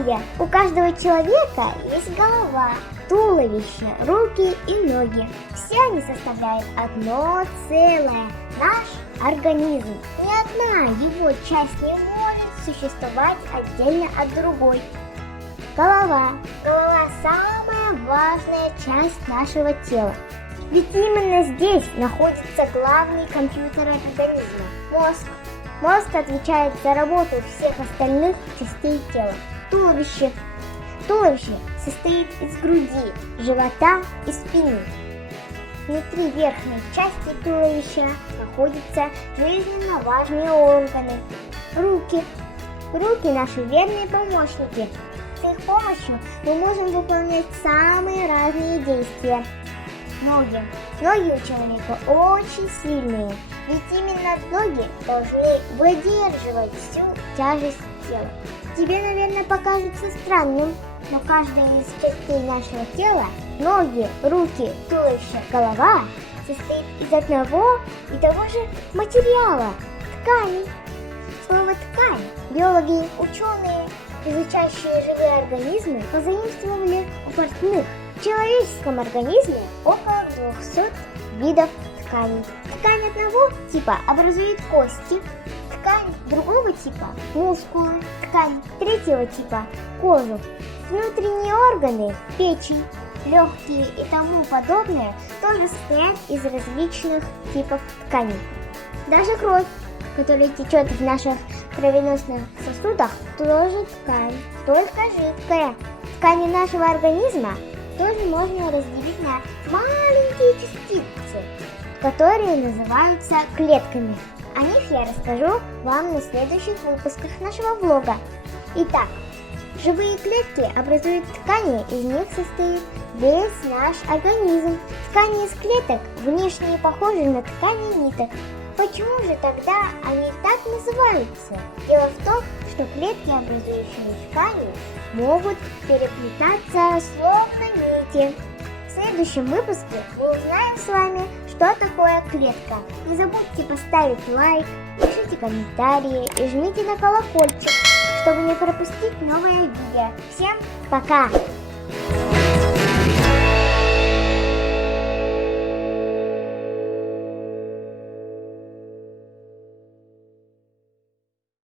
Здоровье! У каждого человека есть голова, туловище, руки и ноги. Все они составляют одно целое, наш организм. Ни одна его часть не может существовать отдельно от другой. Голова. Голова – самая важная часть нашего тела. Ведь именно здесь находится главный компьютер организма – мозг. Мозг отвечает за работу всех остальных частей тела. Туловище. Туловище состоит из груди, живота и спины. Внутри верхней части туловища находятся жизненно важные органы. Руки. Руки – наши верные помощники. С их помощью мы можем выполнять самые разные действия. Ноги. Ноги у человека очень сильные, ведь именно ноги должны выдерживать всю тяжесть тела. Тебе, наверное, покажется странным, но каждая из частей нашего тела, ноги, руки, туловище, голова, состоит из одного и того же материала – ткани. Слово «ткань» биологи, ученые, изучающие живые организмы, позаимствовали у портных. В человеческом организме около 200 видов тканей. Ткань одного типа образует кости, ткань другого типа – мускулы, ткань третьего типа – кожу. Внутренние органы – печень, легкие и тому подобное тоже состоят из различных типов тканей. Даже кровь, которая течет в наших кровеносных сосудах, тоже ткань, только жидкая. Ткани нашего организма тоже можно разделить на маленькие частицы, которые называются клетками. О них я расскажу вам на следующих выпусках нашего влога. Итак, живые клетки образуют ткани, из них состоит весь наш организм. Ткани из клеток внешне похожи на ткани ниток. Почему же тогда они так называются? Дело в том, что клетки, образующие ткани, могут переплетаться словно нити. В следующем выпуске мы узнаем с вами, что такое клетка. Не забудьте поставить лайк, пишите комментарии и жмите на колокольчик, чтобы не пропустить новое видео. Всем пока!